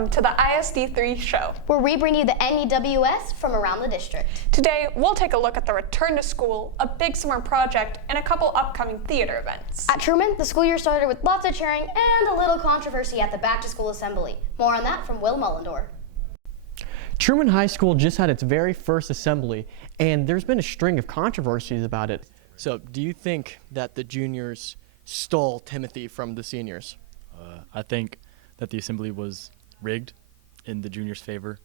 welcome to the ISD3 show, where we bring you the NEWS from around the district. Today, we'll take a look at the return to school, a big summer project, and a couple upcoming theater events. At Truman, the school year started with lots of cheering and a little controversy at the back-to-school assembly. More on that from Will Mullendor. Truman High School just had its very first assembly, and there's been a string of controversies about it. So, do you think that the juniors stole Timothy from the seniors? I think that the assembly was rigged in the juniors' favor.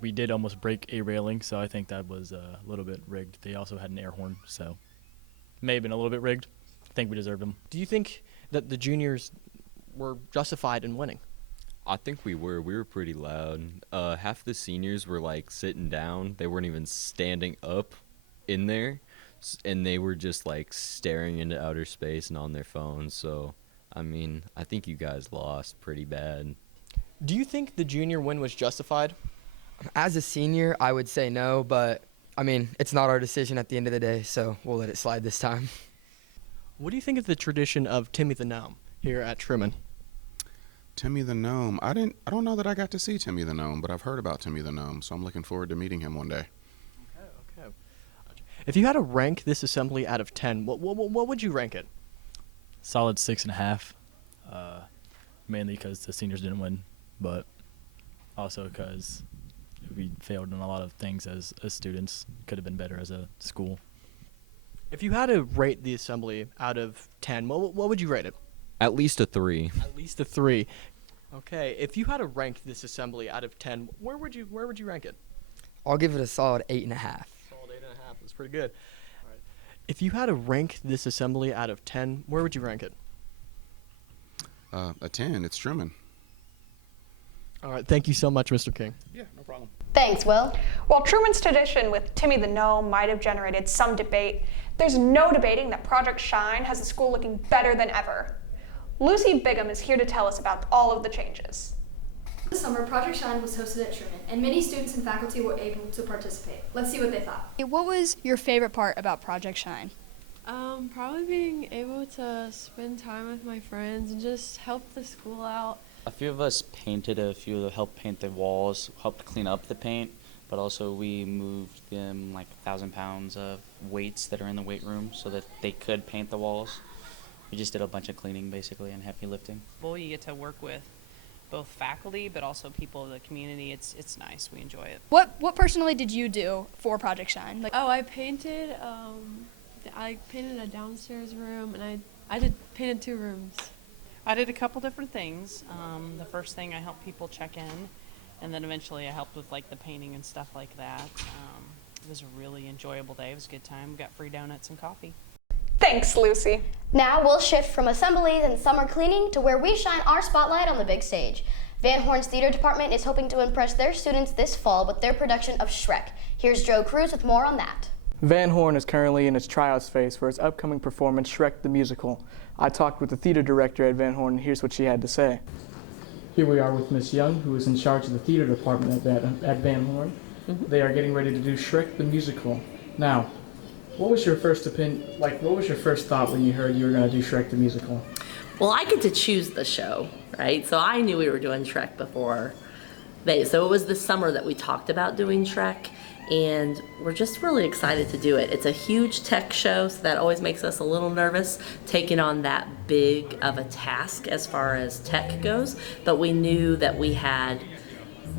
We did almost break a railing, so I think that was a little bit rigged. They also had an air horn, so may have been a little bit rigged. I think we deserved them. Do you think that the juniors were justified in winning? I think we were. We were pretty loud. Half the seniors were like sitting down. They weren't even standing up in there, and they were just like staring into outer space and on their phones. So, I mean, I think you guys lost pretty bad. Do you think the junior win was justified? As a senior, I would say no, but I mean, it's not our decision at the end of the day, so we'll let it slide this time. What do you think of the tradition of Timmy the Gnome here at Truman? Timmy the Gnome. I don't know that I got to see Timmy the Gnome, but I've heard about Timmy the Gnome, so I'm looking forward to meeting him one day. Okay. If you had to rank this assembly out of 10, what would you rank it? Solid 6.5, mainly because the seniors didn't win, but also because we failed in a lot of things as students. Could have been better as a school. If you had to rate the assembly out of 10, what would you rate it? At least a 3. At least a 3. Okay, if you had to rank this assembly out of 10, where would you rank it? I'll give it a solid 8.5. Solid 8.5. That's pretty good. All right. If you had to rank this assembly out of 10, where would you rank it? A 10. It's Truman. All right. Thank you so much, Mr. King. Yeah, no problem. Thanks, Will. While Truman's tradition with Timmy the Gnome might have generated some debate, there's no debating that Project Shine has the school looking better than ever. Lucy Bigham is here to tell us about all of the changes. This summer, Project Shine was hosted at Truman, and many students and faculty were able to participate. Let's see what they thought. What was your favorite part about Project Shine? Probably being able to spend time with my friends and just help the school out. A few of us painted, a few helped paint the walls, helped clean up the paint, but also we moved them like 1,000 pounds of weights that are in the weight room so that they could paint the walls. We just did a bunch of cleaning basically and heavy lifting. You get to work with both faculty but also people in the community. It's nice. We enjoy it. What personally did you do for Project Shine? I painted a downstairs room, and I painted 2 rooms. I did a couple different things. The first thing, I helped people check in, and then eventually I helped with like the painting and stuff like that. It was a really enjoyable day. It was a good time. We got free donuts and coffee. Thanks, Lucy. Now we'll shift from assemblies and summer cleaning to where we shine our spotlight on the big stage. Van Horn's theater department is hoping to impress their students this fall with their production of Shrek. Here's Joe Cruz with more on that. Van Horn is currently in its tryouts phase for its upcoming performance, Shrek the Musical. I talked with the theater director at Van Horn, and here's what she had to say. Here we are with Miss Young, who is in charge of the theater department at Van Horn. They are getting ready to do Shrek the Musical. Now, what was your first opinion? What was your first thought when you heard you were going to do Shrek the Musical? Well, I get to choose the show, right? So I knew we were doing Shrek before. So it was this summer that we talked about doing Shrek, and we're just really excited to do it. It's a huge tech show, so that always makes us a little nervous, taking on that big of a task as far as tech goes. But we knew that we had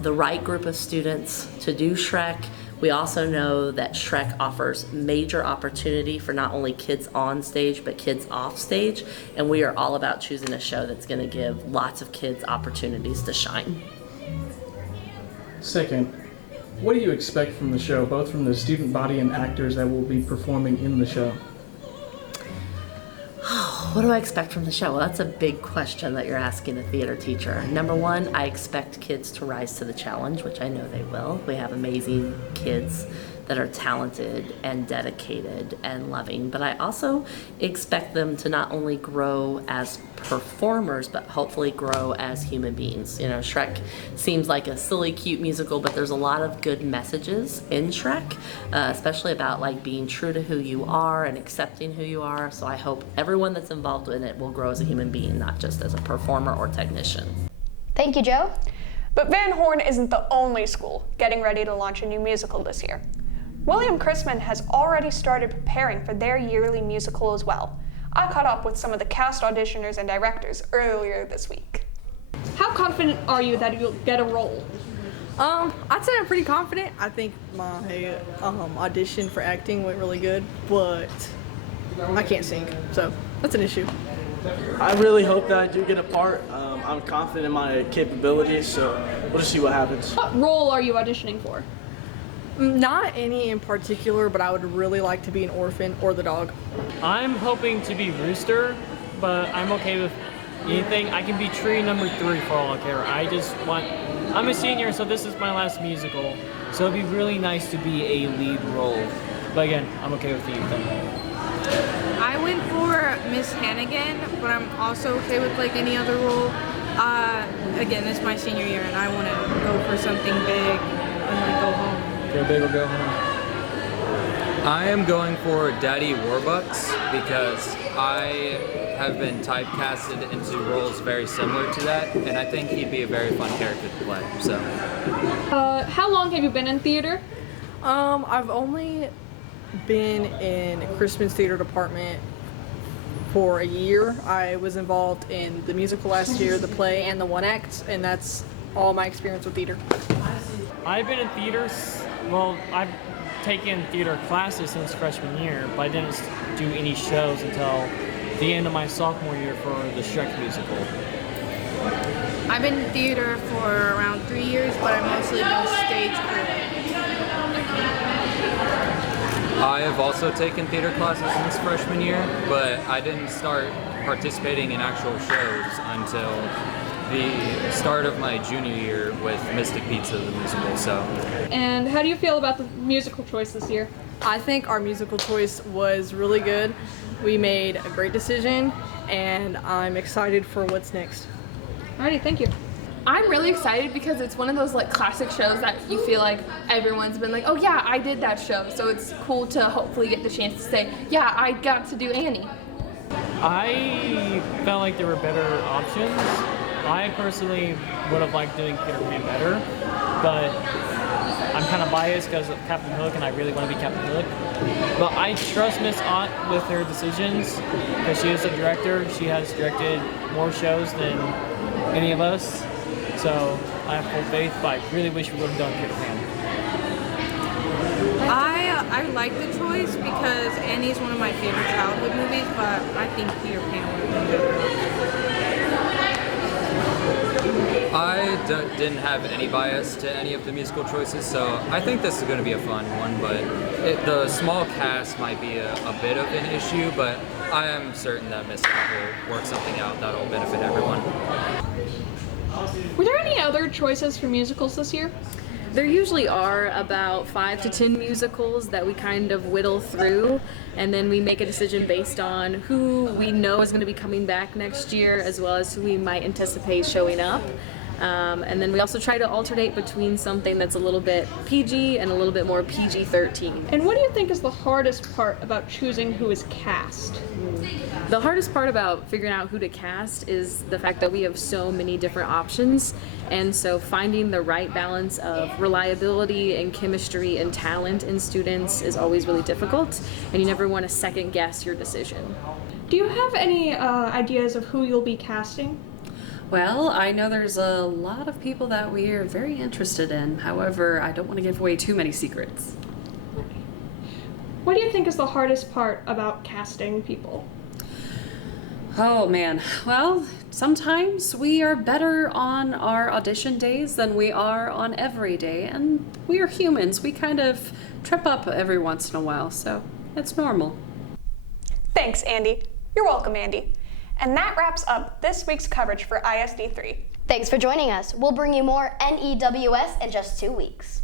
the right group of students to do Shrek. We also know that Shrek offers major opportunity for not only kids on stage, but kids off stage. And we are all about choosing a show that's going to give lots of kids opportunities to shine. Second, what do you expect from the show, both from the student body and actors that will be performing in the show? What do I expect from the show? Well, that's a big question that you're asking a theater teacher. Number one, I expect kids to rise to the challenge, which I know they will. We have amazing kids that are talented and dedicated and loving, but I also expect them to not only grow as performers, but hopefully grow as human beings. You know, Shrek seems like a silly, cute musical, but there's a lot of good messages in Shrek, especially about like being true to who you are and accepting who you are. So I hope everyone that's involved in it will grow as a human being, not just as a performer or technician. Thank you, Joe. But Van Horn isn't the only school getting ready to launch a new musical this year. William Chrisman has already started preparing for their yearly musical as well. I caught up with some of the cast auditioners and directors earlier this week. How confident are you that you'll get a role? I'd say I'm pretty confident. I think my audition for acting went really good, but I can't sing, so that's an issue. I really hope that I do get a part. I'm confident in my capabilities, so we'll just see what happens. What role are you auditioning for? Not any in particular, but I would really like to be an orphan or the dog. I'm hoping to be Rooster, but I'm okay with anything. I can be tree number 3 for all I care. I'm a senior, so this is my last musical, so it'd be really nice to be a lead role. But again, I'm okay with anything. I went for Miss Hannigan, but I'm also okay with like any other role. Again, it's my senior year, and I want to go for something big and like go home. Go big or go home. I am going for Daddy Warbucks because I have been typecasted into roles very similar to that, and I think he'd be a very fun character to play. So, How long have you been in theater? I've only been in Chrisman's theater department for a year. I was involved in the musical last year, the play, and the one act, and that's all my experience with theater. I've been in theaters, well, I've taken theater classes since freshman year, but I didn't do any shows until the end of my sophomore year for the Shrek musical. I've been in theater for around 3 years, but I've mostly been stage crew. I have also taken theater classes since freshman year, but I didn't start participating in actual shows until the start of my junior year with Mystic Pizza, the musical. So. And how do you feel about the musical choice this year? I think our musical choice was really good. We made a great decision, and I'm excited for what's next. Alrighty, thank you. I'm really excited because it's one of those like classic shows that you feel like everyone's been like, oh yeah, I did that show. So it's cool to hopefully get the chance to say, yeah, I got to do Annie. I felt like there were better options. I personally would have liked doing Peter Pan better, but I'm kind of biased because of Captain Hook, and I really want to be Captain Hook. But I trust Miss Ott with her decisions because she is a director. She has directed more shows than any of us. So I have full faith, but I really wish we would have done Peter Pan. I like the choice because Annie's one of my favorite childhood movies, but I think Peter Pan would have been better. I didn't have any bias to any of the musical choices, so I think this is going to be a fun one, but the small cast might be a bit of an issue, but I am certain that Miss Ott will work something out that will benefit everyone. Were there any other choices for musicals this year? There usually are about 5 to 10 musicals that we kind of whittle through, and then we make a decision based on who we know is going to be coming back next year, as well as who we might anticipate showing up. And then we also try to alternate between something that's a little bit PG and a little bit more PG-13. And what do you think is the hardest part about choosing who is cast? The hardest part about figuring out who to cast is the fact that we have so many different options, and so finding the right balance of reliability and chemistry and talent in students is always really difficult, and you never want to second guess your decision. Do you have any ideas of who you'll be casting? Well, I know there's a lot of people that we are very interested in. However, I don't want to give away too many secrets. What do you think is the hardest part about casting people? Oh man, well, sometimes we are better on our audition days than we are on every day, and we are humans. We kind of trip up every once in a while, so it's normal. Thanks, Andy. You're welcome, Andy. And that wraps up this week's coverage for ISD3. Thanks for joining us. We'll bring you more NEWS in just 2 weeks.